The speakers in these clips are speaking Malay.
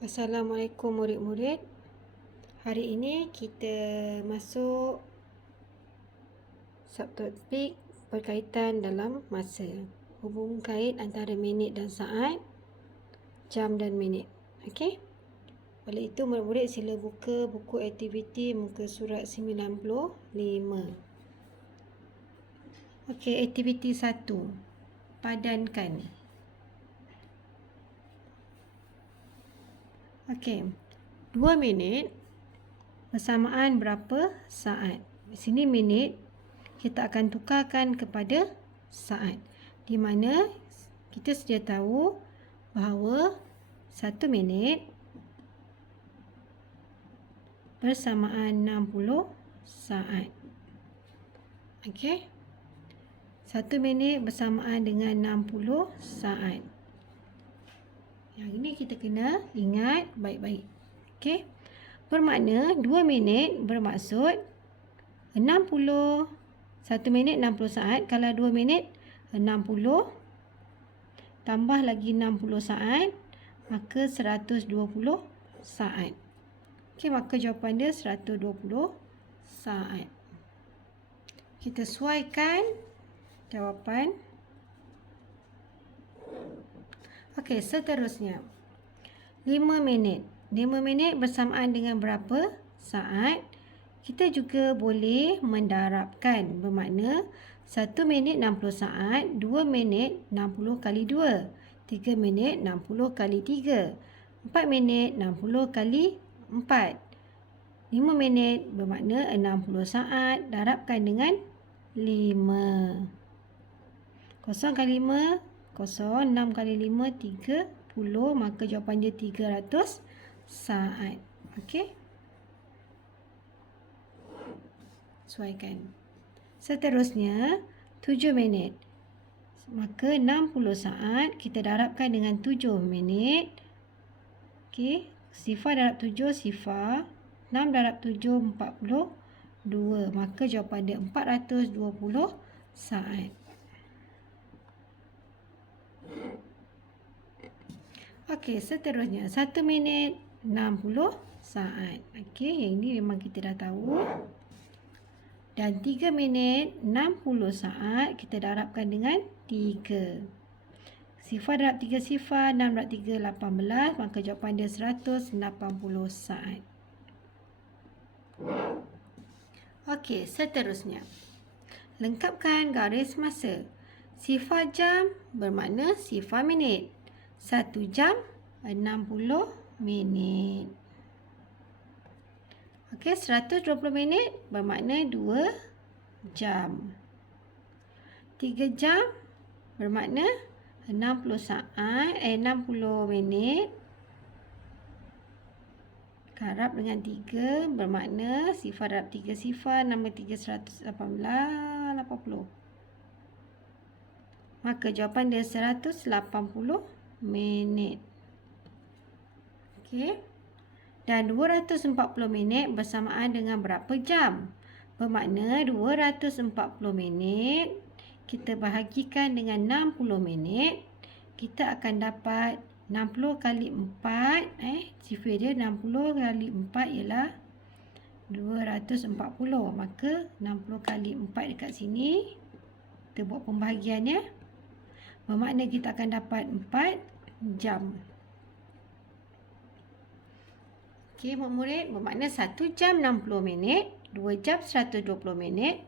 Assalamualaikum murid-murid. Hari ini kita masuk subtopik berkaitan dalam masa. Hubung kait antara minit dan saat, jam dan minit. Okey? Oleh itu murid-murid sila buka buku aktiviti muka surat 95. Okey, aktiviti 1. Padankan. Okey. 2 minit bersamaan berapa saat? Di sini minit kita akan tukarkan kepada saat. Di mana kita sedia tahu bahawa 1 minit bersamaan 60 saat. Okey. 1 minit bersamaan dengan 60 saat. Yang ini kita kena ingat baik-baik. Okey. Bermakna 2 minit bermaksud 60. 1 minit 60 saat. Kalau 2 minit 60. Tambah lagi 60 saat. Maka 120 saat. Okey, maka jawapan dia 120 saat. Kita sesuaikan jawapan. Okey, seterusnya. 5 minit. 5 minit bersamaan dengan berapa saat? Kita juga boleh mendarabkan. Bermakna 1 minit 60 saat, 2 minit 60 kali 2, 3 minit 60 kali 3, 4 minit 60 kali 4. 5 minit bermakna 60 saat. Darabkan dengan 5. 0 kali 5, 0. 6 kali 5, 30. Maka jawapan dia 300 saat. Okey. Sesuaikan. Seterusnya, 7 minit. Maka 60 saat kita darabkan dengan 7 minit. Okey. Sifar darab 7, sifar. 6 darab 7, 42. Maka jawapan dia 420 saat. Okey, seterusnya 1 minit 60 saat. Okey, yang ini memang kita dah tahu. Dan 3 minit 60 saat kita darabkan dengan 3. Sifar darab 3 sifar, 6 darab 3 18, maka jawapan dia 180 saat. Okey, seterusnya. Lengkapkan garis masa. Sifar jam bermakna sifar minit. 1 jam 60 minit. Okey, 120 minit bermakna 2 jam. 3 jam bermakna 60 saat, 60 minit. Darab dengan 3 bermakna sifar darab 3 sifar, 6 kali 3 118, 80. Maka jawapan dia 180 minit. Okey. Dan 240 minit bersamaan dengan berapa jam? Bermakna 240 minit kita bahagikan dengan 60 minit. Kita akan dapat 60 kali 4. Sifar dia 60 kali 4 ialah 240. Maka 60 kali 4 dekat sini. Kita buat pembahagiannya. Bermakna kita akan dapat 4 jam. Okey, murid, bermakna 1 jam 60 minit, 2 jam 120 minit,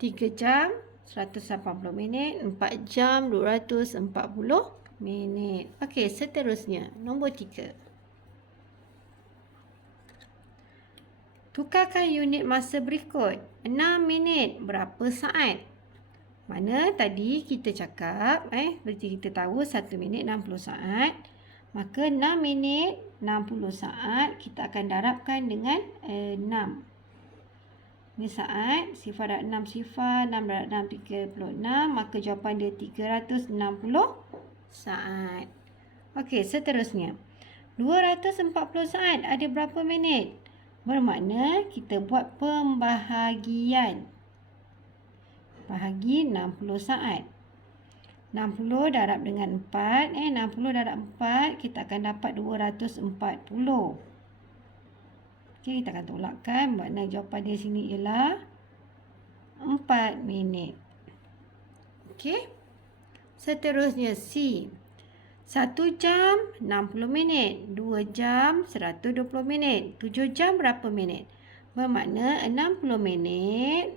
3 jam 180 minit, 4 jam 240 minit. Okey, seterusnya, nombor 3. Tukarkan unit masa berikut. 6 minit berapa saat? Mana tadi kita cakap, berarti kita tahu 1 minit 60 saat. Maka 6 minit 60 saat kita akan darabkan dengan 6. Ini saat, sifar darab 6 sifar, 6 darab 6 36. Maka jawapan dia 360 saat. Okey, seterusnya. 240 saat ada berapa minit? Bermakna kita buat pembahagian. Bahagi 60 saat. 60 darab dengan 4. 60 darab 4, kita akan dapat 240. Okey, kita akan tolakkan. Makna jawapan dia sini ialah 4 minit. Okey. Seterusnya C. 1 jam 60 minit. 2 jam 120 minit. 7 jam berapa minit? Bermakna 60 minit.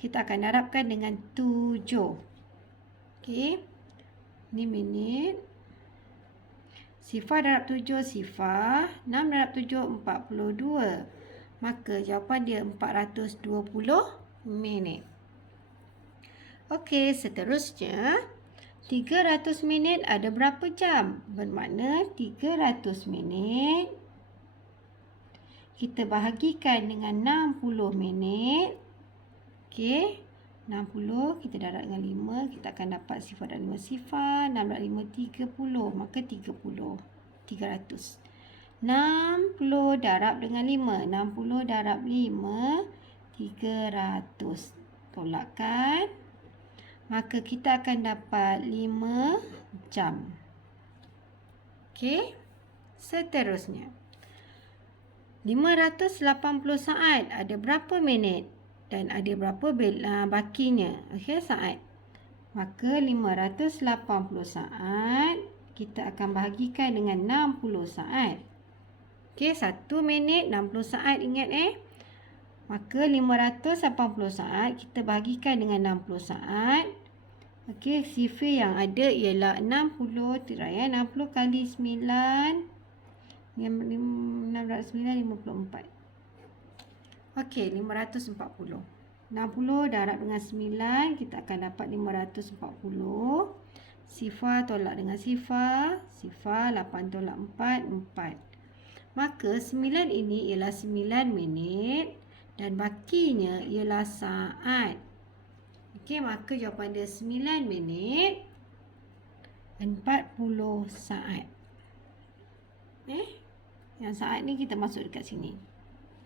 Kita akan darabkan dengan 7. Okey. Ini minit. Sifar darab 7, sifar. 6 darab 7, 42. Maka jawapan dia 420 minit. Okey, seterusnya 300 minit ada berapa jam? Bermakna 300 minit kita bahagikan dengan 60 minit. Okey. 60 kita darab dengan 5, kita akan dapat sifar dan 5 sifar. 6 darab 5 30, maka 30. 300. 60 darab dengan 5. 60 darab 5 300. Tolakkan. Maka kita akan dapat 5 jam. Okey. Seterusnya 580 saat ada berapa minit? Dan ada berapa bakinya? Okey, saat. Maka 580 saat kita akan bahagikan dengan 60 saat. Okey, 1 minit 60 saat, ingat Maka 580 saat kita bahagikan dengan 60 saat. Okey, sifar yang ada ialah 60. 60 kali 9. 54. Okey, 540. 60 darab dengan 9, kita akan dapat 540. Sifar tolak dengan sifar. Sifar 8 tolak 4, 4. Maka 9 ini ialah 9 minit dan bakinya ialah saat. Okey, maka jawapan dia 9 minit 40 saat. Yang saat ni kita masuk dekat sini.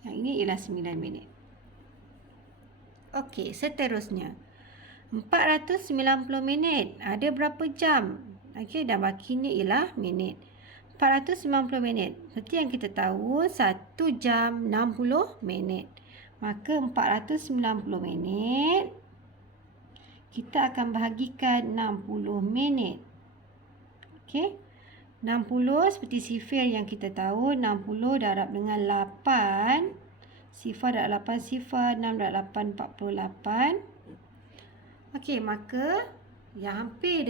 Yang ini ialah 9 minit. Okey, seterusnya 490 minit ada berapa jam? Okey, dan bakinya ialah minit. 490 minit. Seperti yang kita tahu, 1 jam 60 minit. Maka 490 minit kita akan bahagikan 60 minit. Okey. 60 seperti sifar yang kita tahu, 60 darab dengan 8. Sifar darab 8 sifar, 6 darab 8 48. Okey, maka yang hampir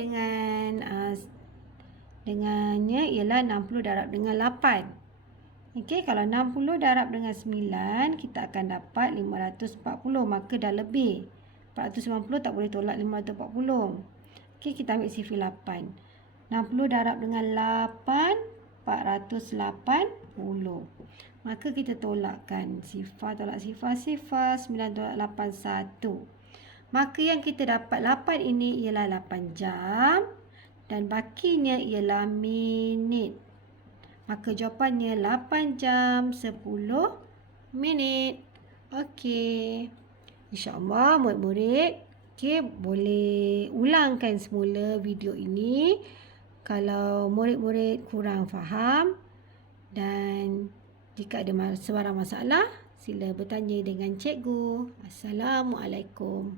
dengannya ialah 60 darab dengan 8. Okey, kalau 60 darab dengan 9, kita akan dapat 540. Maka dah lebih. 490 tak boleh tolak 540. Okey, kita ambil sifar 8. 60 darab dengan 8, 480. Maka kita tolakkan. Sifar tolak sifar, sifar. 9 tolak 8, 1. Maka yang kita dapat 8 ini ialah 8 jam. Dan bakinya ialah minit. Maka jawapannya 8 jam 10 minit. Okey. InsyaAllah murid-murid boleh ulangkan semula video ini. Kalau murid-murid kurang faham dan jika ada sebarang masalah, sila bertanya dengan cikgu. Assalamualaikum.